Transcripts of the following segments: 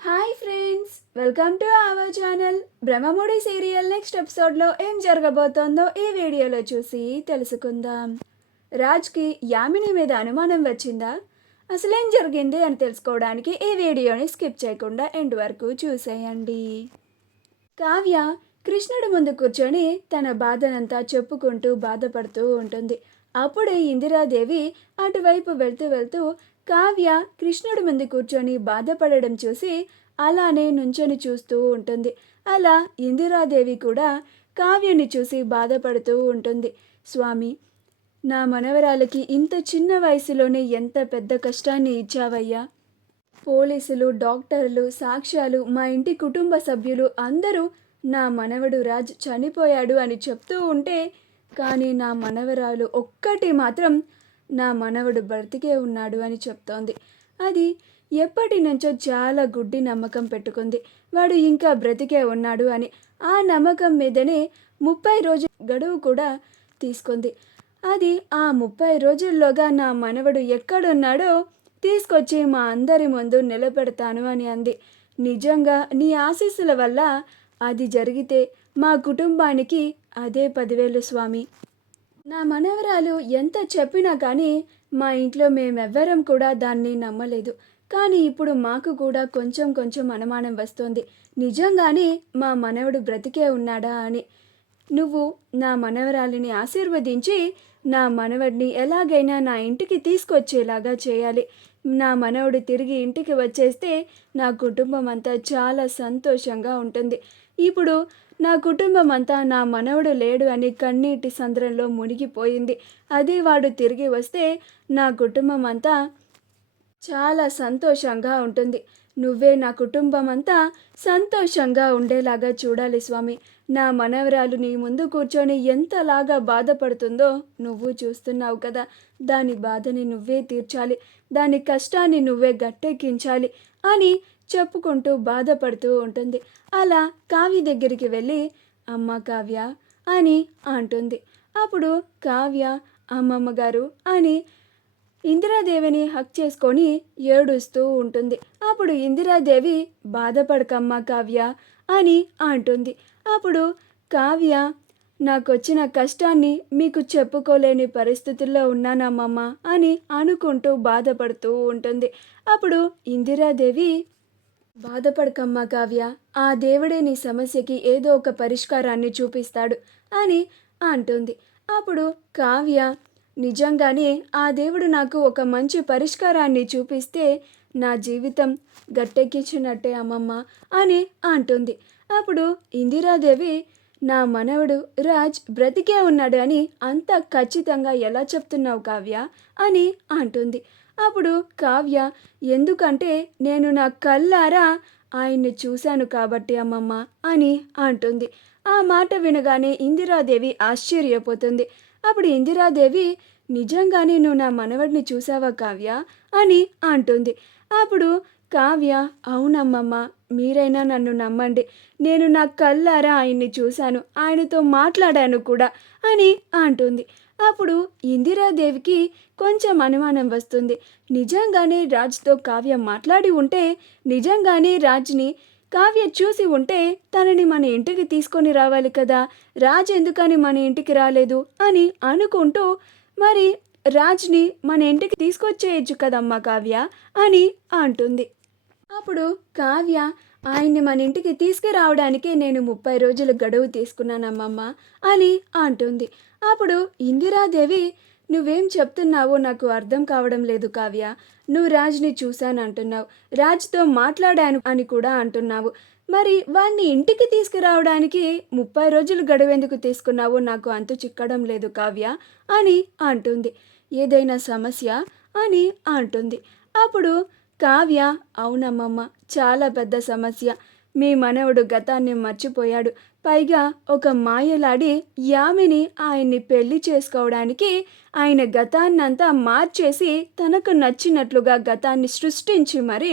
Hi friends, welcome to our channel. Brahmamudi serial next ఎపిసోడ్లో ఏం జరగబోతోందో ఈ వీడియోలో చూసి తెలుసుకుందాం. రాజ్కి యామిని మీద అనుమానం వచ్చిందా? అసలేం జరిగింది అని తెలుసుకోవడానికి ఈ వీడియోని స్కిప్ చేయకుండా ఎండ్ వరకు చూసేయండి. కావ్య కృష్ణుడి ముందు కూర్చొని తన బాధనంతా చెప్పుకుంటూ బాధపడుతూ ఉంటుంది. అప్పుడే ఇందిరాదేవి అటువైపు వెళ్తూ వెళ్తూ కావ్య కృష్ణుడి ముందు కూర్చొని బాధపడడం చూసి అలానే నుంచొని చూస్తూ ఉంటుంది. అలా ఇందిరాదేవి కూడా కావ్యని చూసి బాధపడుతూ ఉంటుంది. స్వామి, నా మనవరాలకి ఇంత చిన్న వయసులోనే ఎంత పెద్ద కష్టాన్ని ఇచ్చావయ్యా. పోలీసులు, డాక్టర్లు, సాక్ష్యాలు, మా ఇంటి కుటుంబ సభ్యులు అందరూ నా మనవడు రాజ్ చనిపోయాడు అని చెప్తూ ఉంటే, కానీ నా మనవరాలు ఒక్కటి మాత్రం నా మనవడు బ్రతికే ఉన్నాడు అని చెప్తోంది. అది ఎప్పటి నుంచో చాలా గుడ్డి నమ్మకం పెట్టుకుంది. వాడు ఇంకా బ్రతికే ఉన్నాడు అని. ఆ నమ్మకం మీదనే 30 రోజుల గడువు కూడా తీసుకుంది. అది ఆ 30 రోజుల్లోగా నా మనవడు ఎక్కడున్నాడో తీసుకొచ్చి మా అందరి ముందు నిలబెడతాను అని అంది. నిజంగా నీ ఆశీస్సుల వల్ల అది జరిగితే మా కుటుంబానికి అదే 10,000 స్వామి. నా మనవరాలు ఎంత చెప్పినా కానీ మా ఇంట్లో మేమెవ్వరం కూడా దాన్ని నమ్మలేదు. కానీ ఇప్పుడు మాకు కూడా కొంచెం కొంచెం అనుమానం వస్తోంది. నిజంగానే మా మనవడు బ్రతికే ఉన్నాడా అని. నువ్వు నా మనవరాలిని ఆశీర్వదించి నా మనవడిని ఎలాగైనా నా ఇంటికి తీసుకొచ్చేలాగా చేయాలి. నా మనవడు తిరిగి ఇంటికి వచ్చేస్తే నా కుటుంబం అంతా చాలా సంతోషంగా ఉంటుంది. ఇప్పుడు నా కుటుంబం అంతా నా మనవడు లేడు అని కన్నీటి సంద్రంలో మునిగిపోయింది. అదే వాడు తిరిగి వస్తే నా కుటుంబం అంతా చాలా సంతోషంగా ఉంటుంది. నువ్వే నా కుటుంబం అంతా సంతోషంగా ఉండేలాగా చూడాలి స్వామి. నా మనవరాలు నీ ముందు కూర్చొని ఎంతలాగా బాధపడుతుందో నువ్వు చూస్తున్నావు కదా. దాని బాధని నువ్వే తీర్చాలి, దాని కష్టాన్ని నువ్వే గట్టెక్కించాలి అని చెప్పుకుంటూ బాధపడుతూ ఉంటుంది. అలా కావ్య దగ్గరికి వెళ్ళి అమ్మ కావ్య అని అంటుంది. అప్పుడు కావ్య అమ్మమ్మ గారు అని ఇందిరాదేవిని హక్ చేసుకొని ఏడుస్తూ ఉంటుంది. అప్పుడు ఇందిరాదేవి బాధపడకమ్మా కావ్య అని అంటుంది. అప్పుడు కావ్య నాకొచ్చిన కష్టాన్ని మీకు చెప్పుకోలేని పరిస్థితుల్లో ఉన్నానమ్మమ్మ అని అనుకుంటూ బాధపడుతూ ఉంటుంది. అప్పుడు ఇందిరాదేవి బాధపడకమ్మా కావ్య, ఆ దేవుడే నీ సమస్యకి ఏదో ఒక పరిష్కారాన్ని చూపిస్తాడు అని అంటుంది. అప్పుడు కావ్య నిజంగానే ఆ దేవుడు నాకు ఒక మంచి పరిష్కారాన్ని చూపిస్తే నా జీవితం గట్టెక్కించినట్టే అమ్మమ్మ అని అంటుంది. అప్పుడు ఇందిరాదేవి నా మనవడు రాజ్ బ్రతికే ఉన్నాడు అని అంత ఖచ్చితంగా ఎలా చెప్తున్నావు కావ్య అని అంటుంది. అప్పుడు కావ్య ఎందుకంటే నేను నా కళ్ళారా ఆయన్ని చూశాను కాబట్టి అమ్మమ్మ అని అంటుంది. ఆ మాట వినగానే ఇందిరాదేవి ఆశ్చర్యపోతుంది. అప్పుడు ఇందిరాదేవి నిజంగానే నువ్వు నా మనవడిని చూసావా కావ్య అని అంటుంది. అప్పుడు కావ్య అవునమ్మమ్మ, మీరైనా నన్ను నమ్మండి, నేను నా కళ్ళారా ఆయన్ని చూశాను, ఆయనతో మాట్లాడాను కూడా అని అంటుంది. అప్పుడు ఇందిరాదేవికి కొంచెం అనుమానం వస్తుంది. నిజంగానే రాజ్తో కావ్య మాట్లాడి ఉంటే, నిజంగానే రాజ్ని కావ్య చూసి ఉంటే తనని మన ఇంటికి తీసుకొని రావాలి కదా, రాజ్ ఎందుకని మన ఇంటికి రాలేదు అని అనుకుంటూ మరి రాజ్ని మన ఇంటికి తీసుకొచ్చేయచ్చు కదమ్మా కావ్య అని అంటుంది. అప్పుడు కావ్య ఆయన్ని మన ఇంటికి తీసుకురావడానికి నేను 30 రోజుల గడువు తీసుకున్నానమ్మమ్మ అని అంటుంది. అప్పుడు ఇందిరాదేవి నువ్వేం చెప్తున్నావో నాకు అర్థం కావడం లేదు కావ్య. నువ్వు రాజ్ని చూశాను అంటున్నావు, రాజ్తో మాట్లాడాను అని కూడా అంటున్నావు. మరి వాణ్ణి ఇంటికి తీసుకురావడానికి 30 రోజులు గడువెందుకు తీసుకున్నావో నాకు అంతు చిక్కడం లేదు కావ్య అని అంటుంది. ఏదైనా సమస్య అని అంటుంది. అప్పుడు కావ్య అవునమ్మమ్మ, చాలా పెద్ద సమస్య. మీ మనవడు గతాన్ని మర్చిపోయాడు. పైగా ఒక మాయలాడి యామిని ఆయన్ని పెళ్లి చేసుకోవడానికి ఆయన గతాన్నంతా మార్చేసి తనకు నచ్చినట్లుగా గతాన్ని సృష్టించి మరీ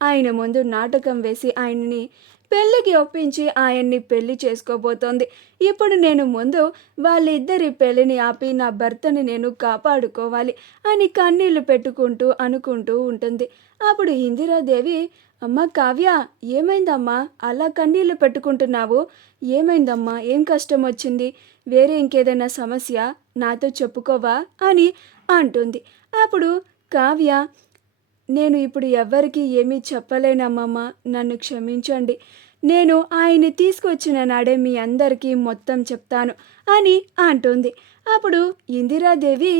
ఆయన ముందు నాటకం వేసి ఆయన్ని పెళ్ళికి ఒప్పించి ఆయన్ని పెళ్లి చేసుకోబోతోంది. ఇప్పుడు నేను ముందు వాళ్ళిద్దరి పెళ్ళిని ఆపి నా భర్తని నేను కాపాడుకోవాలి అని కన్నీళ్లు పెట్టుకుంటూ అనుకుంటూ ఉంటుంది. అప్పుడు ఇందిరాదేవి, అమ్మ కావ్య, ఏమైందమ్మా అలా కన్నీళ్లు పెట్టుకుంటున్నావు? ఏమైందమ్మా? ఏం కష్టం వచ్చింది? వేరే ఇంకేదైనా సమస్య నాతో చెప్పుకోవా అని అంటుంది. అప్పుడు కావ్య, నేను ఇప్పుడు ఎవ్వరికీ ఏమీ చెప్పలేనమ్మమ్మ, నన్ను క్షమించండి. నేను ఆయన్ని తీసుకొచ్చిన నాడే మీ అందరికీ మొత్తం చెప్తాను అని అంటుంది. అప్పుడు ఇందిరాదేవి,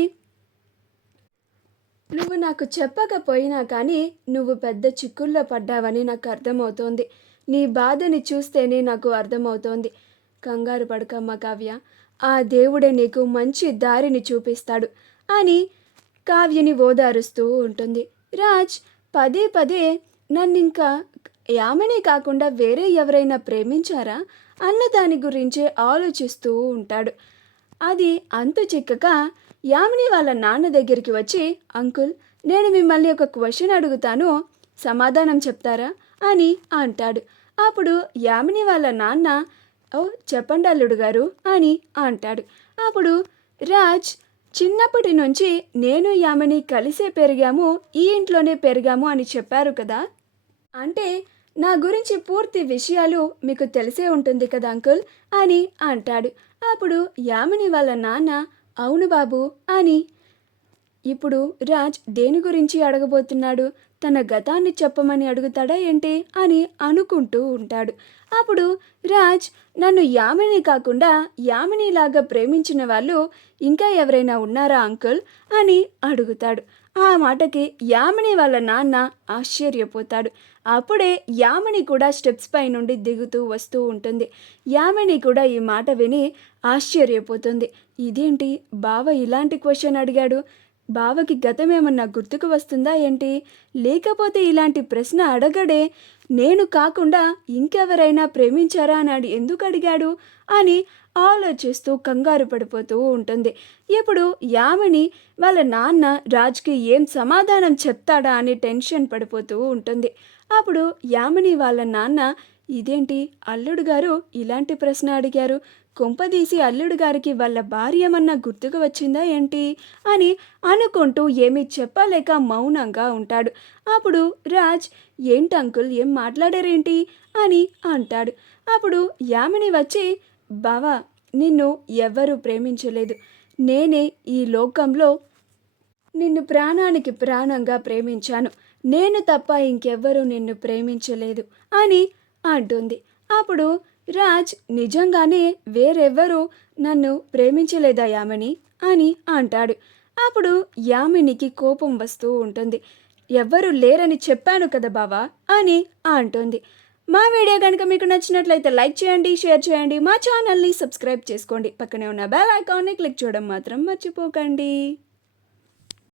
నువ్వు నాకు చెప్పకపోయినా కానీ నువ్వు పెద్ద చిక్కుల్లో పడ్డావని నాకు అర్థమవుతోంది. నీ బాధని చూస్తేనే నాకు అర్థమవుతోంది. కంగారు పడకమ్మ కావ్య, ఆ దేవుడే నీకు మంచి దారిని చూపిస్తాడు అని కావ్యని ఓదారుస్తూ ఉంటుంది. రాజ్ పదే పదే నన్నింకా యామిని కాకుండా వేరే ఎవరైనా ప్రేమించారా అన్న దాని గురించే ఆలోచిస్తూ ఉంటాడు. అది అంతు చిక్కక యామిని వాళ్ళ నాన్న దగ్గరికి వచ్చి, అంకుల్, నేను మిమ్మల్ని ఒక క్వశ్చన్ అడుగుతాను, సమాధానం చెప్తారా అని అంటాడు. అప్పుడు యామిని వాళ్ళ నాన్న, ఓ చెప్పండి అల్లుడు గారు అని అంటాడు. అప్పుడు రాజ్, చిన్నప్పటి నుంచి నేను యామిని కలిసే పెరిగాము, ఈ ఇంట్లోనే పెరిగాము అని చెప్పారు కదా, అంటే నా గురించి పూర్తి విషయాలు మీకు తెలిసే ఉంటుంది కదా అంకుల్ అని అంటాడు. అప్పుడు యామిని వాళ్ళ నాన్న, అవును బాబు అని. ఇప్పుడు రాజ్ దేని గురించి అడగబోతున్నాడు? తన గతాన్ని చెప్పమని అడుగుతాడా ఏంటి అని అనుకుంటూ ఉంటాడు. అప్పుడు రాజ్, నన్ను యామిని కాకుండా యామినిలాగా ప్రేమించిన వాళ్ళు ఇంకా ఎవరైనా ఉన్నారా అంకుల్ అని అడుగుతాడు. ఆ మాటకి యామిని వాళ్ళ నాన్న ఆశ్చర్యపోతాడు. అప్పుడే యామిని కూడా స్టెప్స్ పై నుండి దిగుతూ వస్తూ ఉంటుంది. యామిని కూడా ఈ మాట విని ఆశ్చర్యపోతుంది. ఇదేంటి బావ ఇలాంటి క్వశ్చన్ అడిగాడు? బావకి గతం ఏమన్నా గుర్తుకు వస్తుందా ఏంటి? లేకపోతే ఇలాంటి ప్రశ్న అడగడే, నేను కాకుండా ఇంకెవరైనా ప్రేమించారా అని ఎందుకు అడిగాడు అని ఆలోచిస్తూ కంగారు పడిపోతూ ఉంటుంది. ఇప్పుడు యామిని వాళ్ళ నాన్న రాజ్కి ఏం సమాధానం చెప్తాడా అని టెన్షన్ పడిపోతూ ఉంటుంది. అప్పుడు యామిని వాళ్ళ నాన్న, ఇదేంటి అల్లుడు గారు ఇలాంటి ప్రశ్న అడిగారు? కొంపదీసి అల్లుడు గారికి వాళ్ళ భార్య ఏమన్నా గుర్తుకు వచ్చిందా ఏంటి అని అనుకుంటూ ఏమీ చెప్పలేక మౌనంగా ఉంటాడు. అప్పుడు రాజ్, ఏంటి అంకుల్, ఏం మాట్లాడారేంటి అని అంటాడు. అప్పుడు యామిని వచ్చి, బావా, నిన్ను ఎవ్వరూ ప్రేమించలేదు. నేనే ఈ లోకంలో నిన్ను ప్రాణానికి ప్రాణంగా ప్రేమించాను. నేను తప్ప ఇంకెవ్వరూ నిన్ను ప్రేమించలేదు అని అంటుంది. అప్పుడు రాజ్, నిజంగానే వేరెవ్వరూ నన్ను ప్రేమించలేదా యామిని అని అంటాడు. అప్పుడు యామినికి కోపం వస్తూ ఉంటుంది. ఎవ్వరూ లేరని చెప్పాను కదా బావా అని అంటుంది. మా వీడియో కనుక మీకు నచ్చినట్లయితే లైక్ చేయండి, షేర్ చేయండి, మా ఛానల్ని సబ్స్క్రైబ్ చేసుకోండి. పక్కనే ఉన్న బెల్ ఐకాన్ని క్లిక్ చేయడం మాత్రం మర్చిపోకండి.